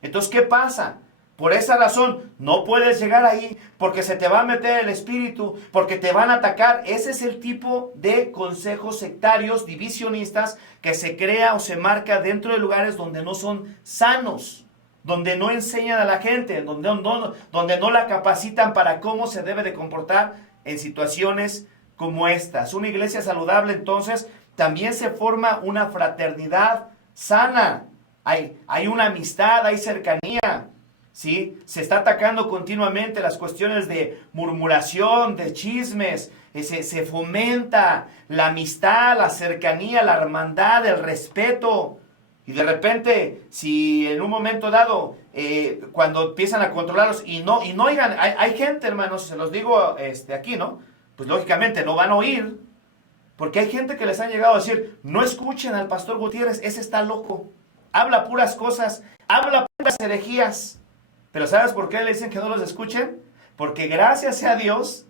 Entonces, ¿qué pasa? Por esa razón, no puedes llegar ahí porque se te va a meter el espíritu, porque te van a atacar. Ese es el tipo de consejos sectarios, divisionistas, que se crea o se marca dentro de lugares donde no son sanos, donde no enseñan a la gente, donde no la capacitan para cómo se debe de comportar en situaciones como estas. Una iglesia saludable, entonces, también se forma una fraternidad sana. Hay una amistad, hay cercanía, ¿sí? Se está atacando continuamente las cuestiones de murmuración, de chismes, se fomenta la amistad, la cercanía, la hermandad, el respeto. Y de repente, si en un momento dado, cuando empiezan a controlarlos y no oigan, hay gente, hermanos, se los digo aquí, ¿no? Pues lógicamente no van a oír, porque hay gente que les han llegado a decir, no escuchen al pastor Gutiérrez, ese está loco. Habla puras cosas, habla puras herejías. Pero ¿sabes por qué le dicen que no los escuchen? Porque gracias sea Dios,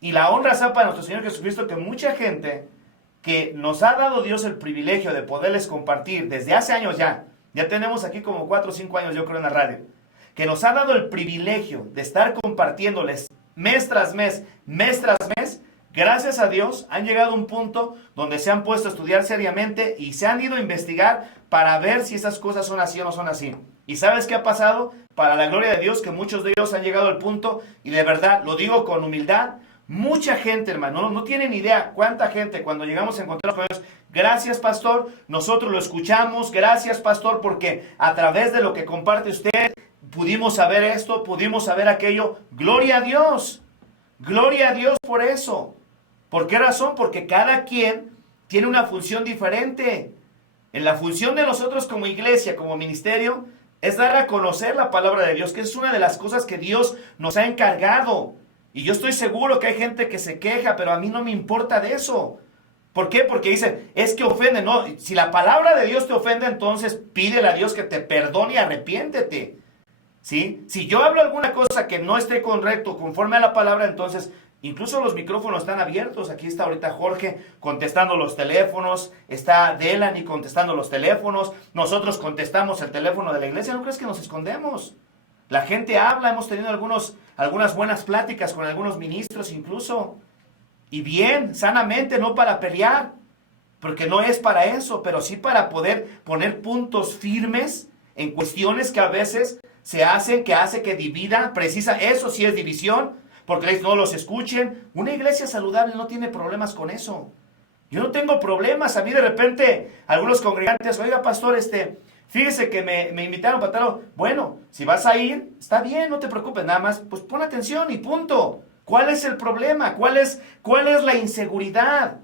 y la honra sea para nuestro Señor Jesucristo, que mucha gente que nos ha dado Dios el privilegio de poderles compartir desde hace años ya tenemos aquí como 4 o 5 años yo creo en la radio, que nos ha dado el privilegio de estar compartiéndoles mes tras mes, gracias a Dios, han llegado a un punto donde se han puesto a estudiar seriamente y se han ido a investigar para ver si esas cosas son así o no son así. ¿Y sabes qué ha pasado? Para la gloria de Dios, que muchos de ellos han llegado al punto, y de verdad, lo digo con humildad, mucha gente, hermano, no tienen idea cuánta gente cuando llegamos a encontrar con ellos, gracias pastor, nosotros lo escuchamos, gracias pastor, porque a través de lo que comparte usted, pudimos saber esto, pudimos saber aquello, gloria a Dios por eso. ¿Por qué razón? Porque cada quien tiene una función diferente. En la función de nosotros como iglesia, como ministerio, es dar a conocer la palabra de Dios, que es una de las cosas que Dios nos ha encargado. Y yo estoy seguro que hay gente que se queja, pero a mí no me importa de eso. ¿Por qué? Porque dicen, es que ofende. No, si la palabra de Dios te ofende, entonces pídele a Dios que te perdone y arrepiéntete. ¿Sí? Si yo hablo alguna cosa que no esté correcto, conforme a la palabra, entonces incluso los micrófonos están abiertos. Aquí está ahorita Jorge contestando los teléfonos, está Delany contestando los teléfonos, nosotros contestamos el teléfono de la iglesia. ¿No crees que nos escondemos? La gente habla, hemos tenido algunas buenas pláticas con algunos ministros incluso. Y bien, sanamente, no para pelear, porque no es para eso, pero sí para poder poner puntos firmes en cuestiones que a veces se hacen, que hace que divida, eso sí es división. porque les no los escuchen. Una iglesia saludable no tiene problemas con eso. Yo no tengo problemas. A mí de repente algunos congregantes, oiga pastor, fíjese que me invitaron para tal. Bueno, si vas a ir, está bien, no te preocupes, nada más, pues pon atención y punto. ¿Cuál es el problema? ¿Cuál es la inseguridad?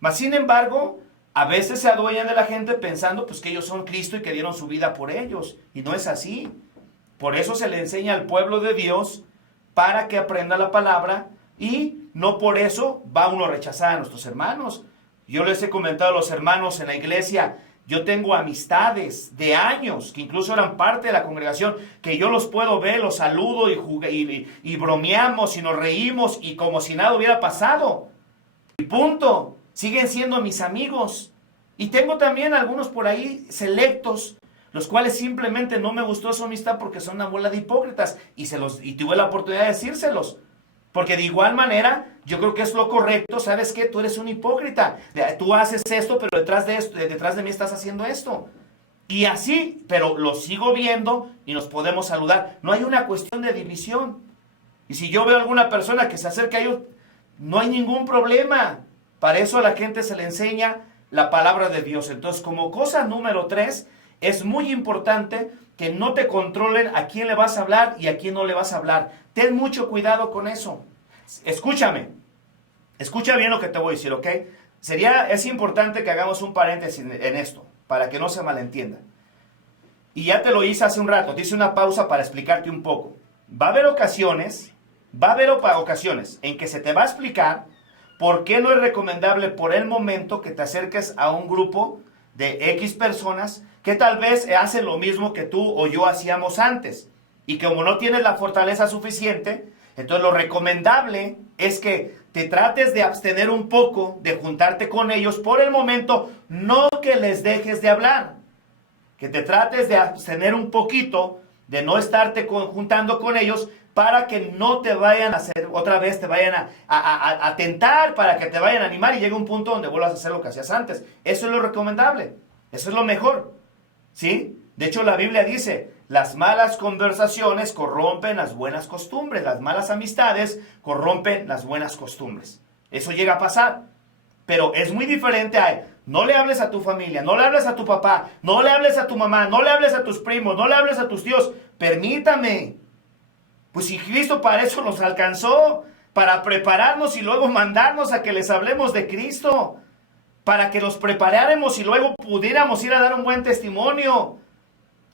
Mas sin embargo, a veces se adueñan de la gente pensando pues que ellos son Cristo y que dieron su vida por ellos. Y no es así. Por eso se le enseña al pueblo de Dios para que aprenda la palabra y no por eso va uno a rechazar a nuestros hermanos. Yo les he comentado a los hermanos en la iglesia, yo tengo amistades de años que incluso eran parte de la congregación, que yo los puedo ver, los saludo y bromeamos y nos reímos y como si nada hubiera pasado. Y punto. Siguen siendo mis amigos. Y tengo también algunos por ahí selectos, los cuales simplemente no me gustó su amistad porque son una bola de hipócritas. Y tuve la oportunidad de decírselos. Porque de igual manera, yo creo que es lo correcto. ¿Sabes qué? Tú eres un hipócrita. Tú haces esto, pero detrás de mí estás haciendo esto. Y así, pero lo sigo viendo y nos podemos saludar. No hay una cuestión de división. Y si yo veo a alguna persona que se acerca a ellos, no hay ningún problema. Para eso a la gente se le enseña la palabra de Dios. Entonces, como cosa número 3, es muy importante que no te controlen a quién le vas a hablar y a quién no le vas a hablar. Ten mucho cuidado con eso. Escúchame. Escucha bien lo que te voy a decir, ¿ok? Es importante que hagamos un paréntesis en esto, para que no se malentienda. Y ya te lo hice hace un rato, te hice una pausa para explicarte un poco. Va a haber ocasiones en que se te va a explicar por qué no es recomendable por el momento que te acerques a un grupo de X personas que tal vez hacen lo mismo que tú o yo hacíamos antes. Y que como no tienes la fortaleza suficiente, entonces lo recomendable es que te trates de abstener un poco de juntarte con ellos por el momento, no que les dejes de hablar. Que te trates de abstener un poquito, de no estarte juntando con ellos para que no te vayan a hacer, otra vez te vayan a tentar, para que te vayan a animar y llegue un punto donde vuelvas a hacer lo que hacías antes. Eso es lo recomendable, eso es lo mejor, ¿sí? De hecho la Biblia dice, las malas conversaciones corrompen las buenas costumbres, las malas amistades corrompen las buenas costumbres. Eso llega a pasar, pero es muy diferente a, no le hables a tu familia, no le hables a tu papá, no le hables a tu mamá, no le hables a tus primos, no le hables a tus tíos, permítame. Pues si Cristo para eso nos alcanzó, para prepararnos y luego mandarnos a que les hablemos de Cristo, para que los preparáramos y luego pudiéramos ir a dar un buen testimonio.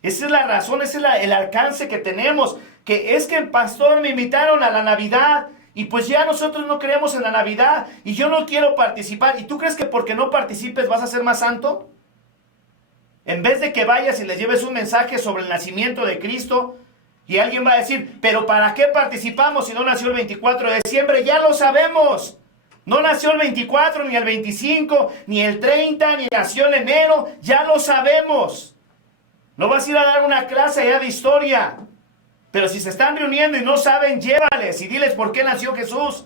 Esa es la razón, ese es el alcance que tenemos, que es que el pastor me invitaron a la Navidad y pues ya nosotros no creemos en la Navidad y yo no quiero participar. ¿Y tú crees que porque no participes vas a ser más santo? En vez de que vayas y les lleves un mensaje sobre el nacimiento de Cristo, y alguien va a decir, pero ¿para qué participamos si no nació el 24 de diciembre? Ya lo sabemos. No nació el 24, ni el 25, ni el 30, ni nació en enero. Ya lo sabemos. No vas a ir a dar una clase allá de historia. Pero si se están reuniendo y no saben, llévales y diles por qué nació Jesús.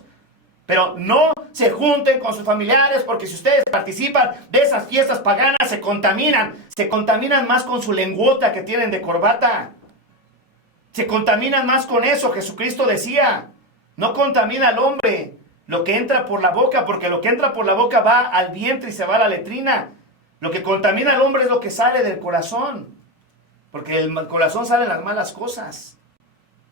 Pero no se junten con sus familiares, porque si ustedes participan de esas fiestas paganas, se contaminan más con su lengüota que tienen de corbata. Se contaminan más con eso. Jesucristo decía, no contamina al hombre lo que entra por la boca, porque lo que entra por la boca va al vientre y se va a la letrina. Lo que contamina al hombre es lo que sale del corazón, porque del corazón salen las malas cosas.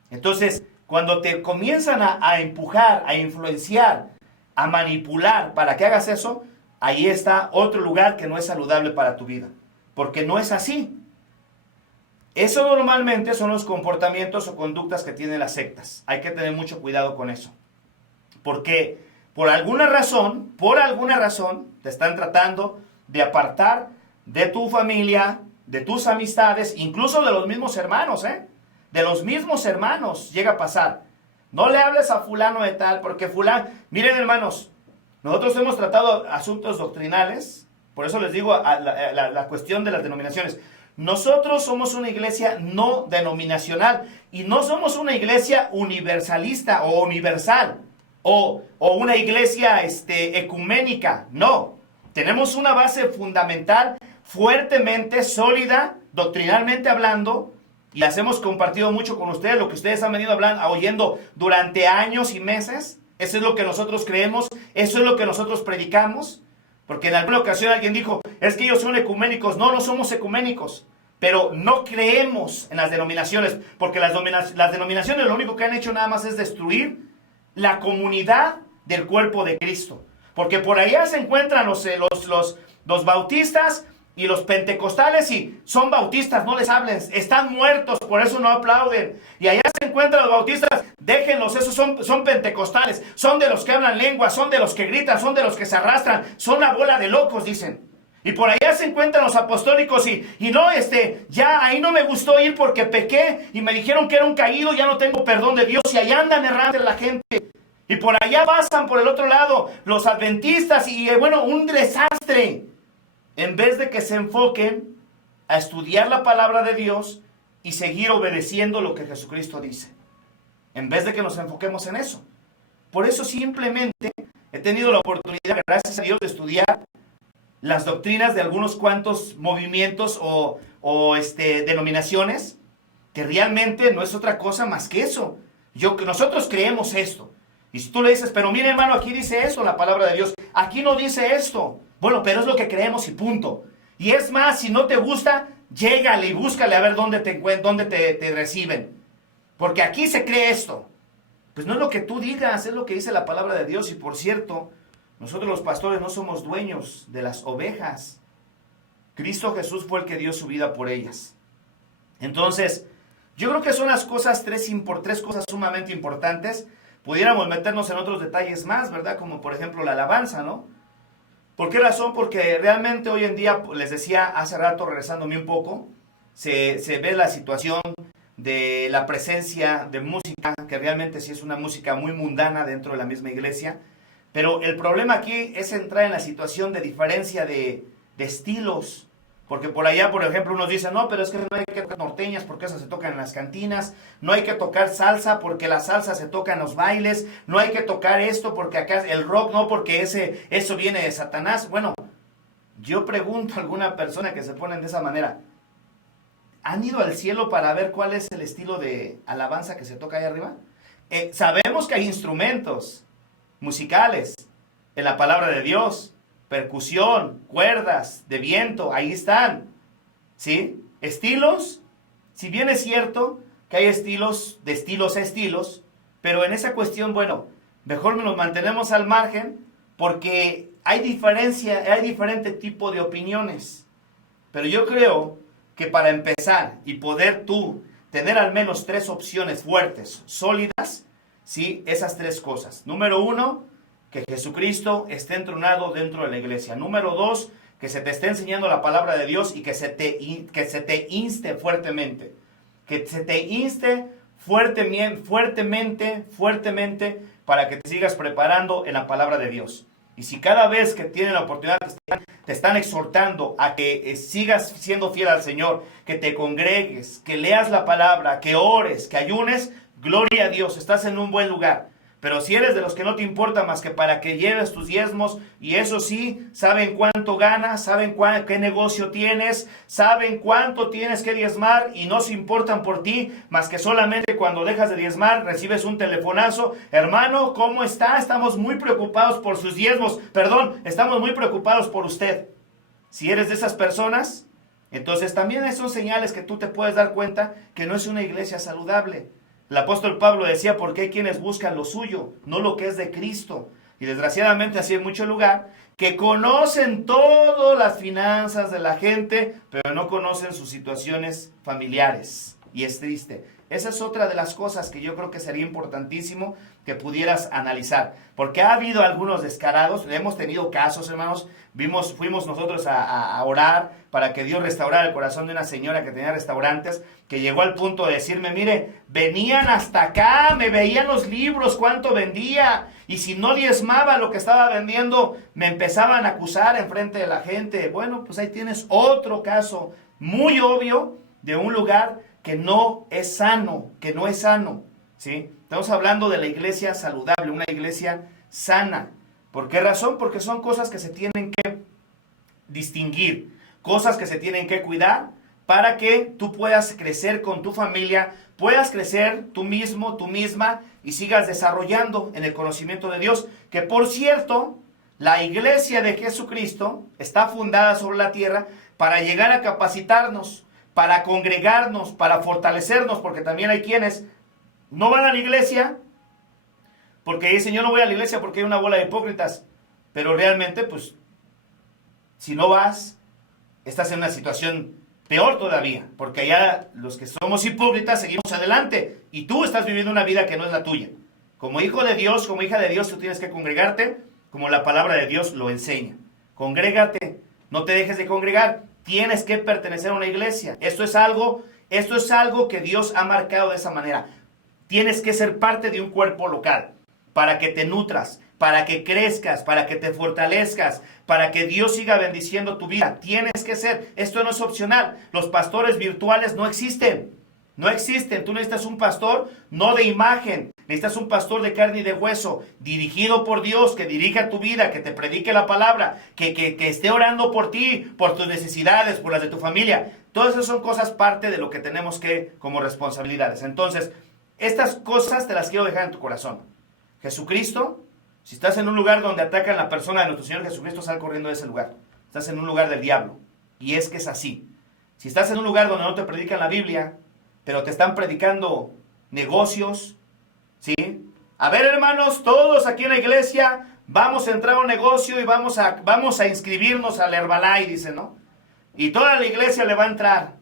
Entonces, cuando te comienzan a empujar, a influenciar, a manipular para que hagas eso, ahí está otro lugar que no es saludable para tu vida, porque no es así. Eso normalmente son los comportamientos o conductas que tienen las sectas. Hay que tener mucho cuidado con eso. Porque por alguna razón, te están tratando de apartar de tu familia, de tus amistades, incluso de los mismos hermanos, De los mismos hermanos llega a pasar. No le hables a fulano de tal, porque fulano... Miren, hermanos, nosotros hemos tratado asuntos doctrinales, por eso les digo la cuestión de las denominaciones. Nosotros somos una iglesia no denominacional y no somos una iglesia universalista o universal o una iglesia ecuménica. No, tenemos una base fundamental fuertemente sólida, doctrinalmente hablando, y las hemos compartido mucho con ustedes, lo que ustedes han venido hablando, oyendo durante años y meses. Eso es lo que nosotros creemos, eso es lo que nosotros predicamos. Porque en alguna ocasión alguien dijo, es que ellos son ecuménicos. No, no somos ecuménicos, pero no creemos en las denominaciones, porque las denominaciones lo único que han hecho nada más es destruir la comunidad del cuerpo de Cristo. Porque por allá se encuentran los bautistas y los pentecostales, y son bautistas, no les hablen, están muertos, por eso no aplauden. Y allá se encuentran los bautistas, déjenlos, esos son pentecostales, son de los que hablan lenguas, son de los que gritan, son de los que se arrastran, son una bola de locos, dicen. Y por allá se encuentran los apostólicos y no, ya ahí no me gustó ir porque pequé y me dijeron que era un caído, ya no tengo perdón de Dios, y allá andan errando la gente. Y por allá pasan por el otro lado los adventistas y bueno, un desastre. En vez de que se enfoquen a estudiar la palabra de Dios y seguir obedeciendo lo que Jesucristo dice. En vez de que nos enfoquemos en eso. Por eso simplemente he tenido la oportunidad, gracias a Dios, de estudiar las doctrinas de algunos cuantos movimientos o denominaciones, que realmente no es otra cosa más que eso. Nosotros creemos esto. Y si tú le dices, pero mire hermano, aquí dice esto la palabra de Dios, aquí no dice esto. Bueno, pero es lo que creemos y punto. Y es más, si no te gusta, llégale y búscale a ver dónde te reciben. Porque aquí se cree esto. Pues no es lo que tú digas, es lo que dice la palabra de Dios. Y por cierto, nosotros los pastores no somos dueños de las ovejas. Cristo Jesús fue el que dio su vida por ellas. Entonces, yo creo que son las cosas, tres cosas sumamente importantes. Pudiéramos meternos en otros detalles más, ¿verdad? Como por ejemplo la alabanza, ¿no? ¿Por qué razón? Porque realmente hoy en día, les decía hace rato, regresándome un poco, se ve la situación de la presencia de música, que realmente sí es una música muy mundana dentro de la misma iglesia. Pero el problema aquí es entrar en la situación de diferencia de estilos. Porque por allá, por ejemplo, unos dicen, no, pero es que no hay que tocar norteñas porque esas se tocan en las cantinas. No hay que tocar salsa porque la salsa se toca en los bailes. No hay que tocar esto porque acá el rock no, porque eso viene de Satanás. Bueno, yo pregunto a alguna persona que se ponen de esa manera, ¿han ido al cielo para ver cuál es el estilo de alabanza que se toca ahí arriba? Sabemos que hay instrumentos musicales en la palabra de Dios. Percusión, cuerdas, de viento, ahí están, ¿sí? Estilos, si bien es cierto que hay estilos, de estilos a estilos, pero en esa cuestión, bueno, mejor nos mantenemos al margen porque hay diferente tipo de opiniones. Pero yo creo que para empezar y poder tú tener al menos 3 opciones fuertes, sólidas, ¿sí? Esas 3 cosas. Número 1, que Jesucristo esté entronado dentro de la iglesia. Número 2, que se te esté enseñando la palabra de Dios y que se te inste fuertemente. Que se te inste fuertemente para que te sigas preparando en la palabra de Dios. Y si cada vez que tienen la oportunidad te están exhortando a que sigas siendo fiel al Señor, que te congregues, que leas la palabra, que ores, que ayunes, gloria a Dios, estás en un buen lugar. Pero si eres de los que no te importa más que para que lleves tus diezmos, y eso sí, saben cuánto ganas, saben qué negocio tienes, saben cuánto tienes que diezmar y no se importan por ti, más que solamente cuando dejas de diezmar recibes un telefonazo, hermano, ¿cómo está? Estamos muy preocupados por sus diezmos, estamos muy preocupados por usted. Si eres de esas personas, entonces también son señales que tú te puedes dar cuenta que no es una iglesia saludable. El apóstol Pablo decía, porque hay quienes buscan lo suyo, no lo que es de Cristo. Y desgraciadamente así hay mucho lugar, que conocen todas las finanzas de la gente, pero no conocen sus situaciones familiares. Y es triste. Esa es otra de las cosas que yo creo que sería importantísimo que pudieras analizar. Porque ha habido algunos descarados, hemos tenido casos, hermanos, fuimos nosotros a orar para que Dios restaurara el corazón de una señora que tenía restaurantes, que llegó al punto de decirme, mire, venían hasta acá, me veían los libros, cuánto vendía, y si no diezmaba lo que estaba vendiendo, me empezaban a acusar enfrente de la gente. Bueno, pues ahí tienes otro caso muy obvio de un lugar que no es sano, ¿sí? Estamos hablando de la iglesia saludable, una iglesia sana. ¿Por qué razón? Porque son cosas que se tienen que distinguir, cosas que se tienen que cuidar para que tú puedas crecer con tu familia, puedas crecer tú mismo, tú misma, y sigas desarrollando en el conocimiento de Dios. Que por cierto, la iglesia de Jesucristo está fundada sobre la tierra para llegar a capacitarnos, para congregarnos, para fortalecernos, porque también hay quienes no van a la iglesia, porque dicen, yo no voy a la iglesia porque hay una bola de hipócritas, pero realmente, pues, si no vas, estás en una situación peor todavía, porque allá los que somos hipócritas seguimos adelante, y tú estás viviendo una vida que no es la tuya. Como hijo de Dios, como hija de Dios, tú tienes que congregarte, como la palabra de Dios lo enseña. Congrégate, no te dejes de congregar, tienes que pertenecer a una iglesia. Esto es algo que Dios ha marcado de esa manera. Tienes que ser parte de un cuerpo local, para que te nutras, para que crezcas, para que te fortalezcas, para que Dios siga bendiciendo tu vida. Tienes que ser, esto no es opcional. Los pastores virtuales no existen. No existen. Tú necesitas un pastor no de imagen. Necesitas un pastor de carne y de hueso, dirigido por Dios, que dirija tu vida, que te predique la palabra, que esté orando por ti, por tus necesidades, por las de tu familia. Todas esas son cosas parte de lo que tenemos que como responsabilidades. Entonces, estas cosas te las quiero dejar en tu corazón. Jesucristo, si estás en un lugar donde atacan a la persona de nuestro Señor Jesucristo, sal corriendo de ese lugar. Estás en un lugar del diablo. Y es que es así. Si estás en un lugar donde no te predican la Biblia, pero te están predicando negocios, ¿sí? A ver, hermanos, todos aquí en la iglesia vamos a entrar a un negocio y vamos a inscribirnos al Herbalife, dice, ¿no? Y toda la iglesia le va a entrar.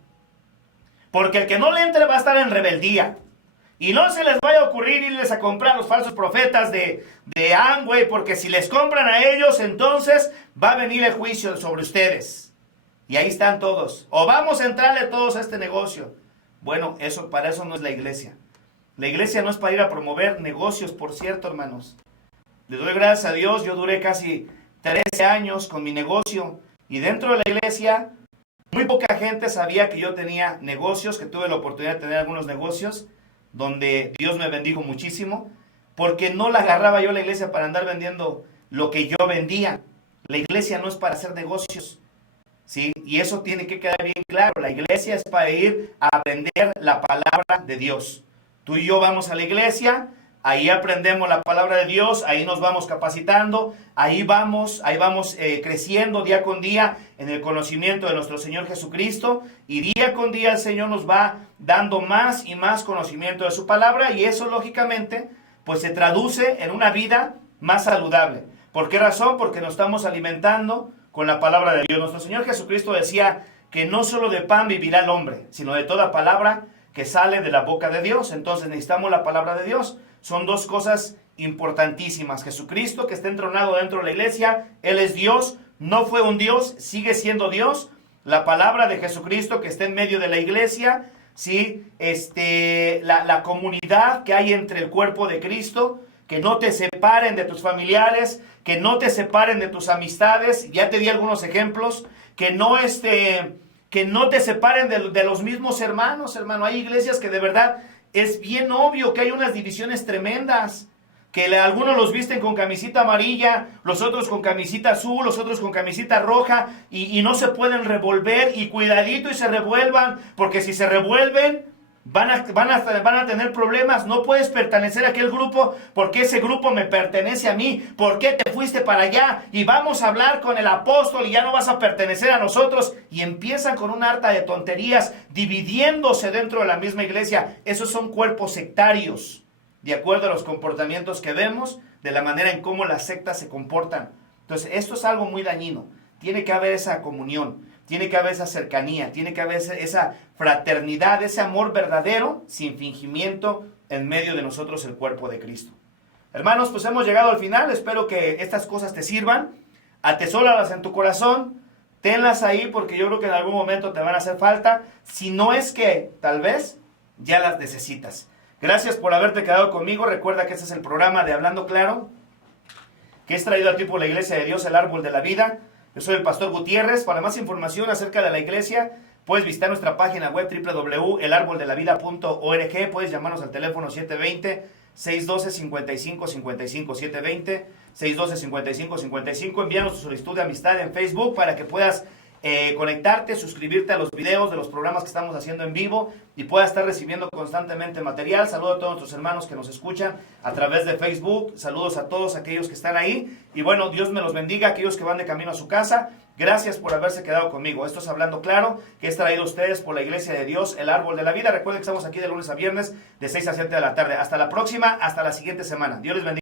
Porque el que no le entre va a estar en rebeldía. Y no se les vaya a ocurrir irles a comprar a los falsos profetas de Amway, porque si les compran a ellos, entonces va a venir el juicio sobre ustedes. Y ahí están todos. O vamos a entrarle todos a este negocio. Bueno, para eso no es la iglesia. La iglesia no es para ir a promover negocios, por cierto, hermanos. Le doy gracias a Dios, yo duré casi 13 años con mi negocio. Y dentro de la iglesia, muy poca gente sabía que yo tenía negocios, que tuve la oportunidad de tener algunos negocios, donde Dios me bendijo muchísimo, porque no la agarraba yo a la iglesia para andar vendiendo lo que yo vendía. La iglesia no es para hacer negocios, ¿sí? Y eso tiene que quedar bien claro. La iglesia es para ir a aprender la palabra de Dios. Tú y yo vamos a la iglesia, ahí aprendemos la palabra de Dios, ahí nos vamos capacitando, ahí vamos creciendo día con día en el conocimiento de nuestro Señor Jesucristo, y día con día el Señor nos va dando más y más conocimiento de su palabra, y eso lógicamente pues se traduce en una vida más saludable. ¿Por qué razón? Porque nos estamos alimentando con la palabra de Dios. Nuestro Señor Jesucristo decía que no solo de pan vivirá el hombre, sino de toda palabra que sale de la boca de Dios. Entonces necesitamos la palabra de Dios. Son dos cosas importantísimas. Jesucristo, que está entronado dentro de la iglesia, Él es Dios, no fue un Dios, sigue siendo Dios. La palabra de Jesucristo que está en medio de la iglesia, ¿sí? La comunidad que hay entre el cuerpo de Cristo, que no te separen de tus familiares, que no te separen de tus amistades. Ya te di algunos ejemplos, que no te separen de los mismos hermanos, hermano. Hay iglesias que de verdad es bien obvio que hay unas divisiones tremendas, que algunos los visten con camisita amarilla, los otros con camisita azul, los otros con camisita roja, y no se pueden revolver, y cuidadito y se revuelvan, porque si se revuelven van a tener problemas. No puedes pertenecer a aquel grupo porque ese grupo me pertenece a mí. ¿Por qué te fuiste para allá? Y vamos a hablar con el apóstol y ya no vas a pertenecer a nosotros. Y empiezan con una harta de tonterías, dividiéndose dentro de la misma iglesia. Esos son cuerpos sectarios, de acuerdo a los comportamientos que vemos, de la manera en cómo las sectas se comportan. Entonces, esto es algo muy dañino. Tiene que haber esa comunión. Tiene que haber esa cercanía, tiene que haber esa fraternidad, ese amor verdadero, sin fingimiento, en medio de nosotros el cuerpo de Cristo. Hermanos, pues hemos llegado al final. Espero que estas cosas te sirvan. Atesóralas en tu corazón, tenlas ahí, porque yo creo que en algún momento te van a hacer falta. Si no es que tal vez ya las necesitas. Gracias por haberte quedado conmigo. Recuerda que este es el programa de Hablando Claro, que es traído a ti por la Iglesia de Dios, el Árbol de la Vida. Yo soy el Pastor Gutiérrez. Para más información acerca de la iglesia, puedes visitar nuestra página web www.elarboldelavida.org. Puedes llamarnos al teléfono 720-612-5555, 720-612-5555. Envíanos tu solicitud de amistad en Facebook para que puedas conectarte, suscribirte a los videos de los programas que estamos haciendo en vivo y puedas estar recibiendo constantemente material. Saludos a todos nuestros hermanos que nos escuchan a través de Facebook. Saludos a todos aquellos que están ahí. Y bueno, Dios me los bendiga, aquellos que van de camino a su casa. Gracias por haberse quedado conmigo. Esto es Hablando Claro, que es traído a ustedes por la Iglesia de Dios, el Árbol de la Vida. Recuerden que estamos aquí de lunes a viernes, de 6 a 7 de la tarde. Hasta la próxima, hasta la siguiente semana. Dios les bendiga.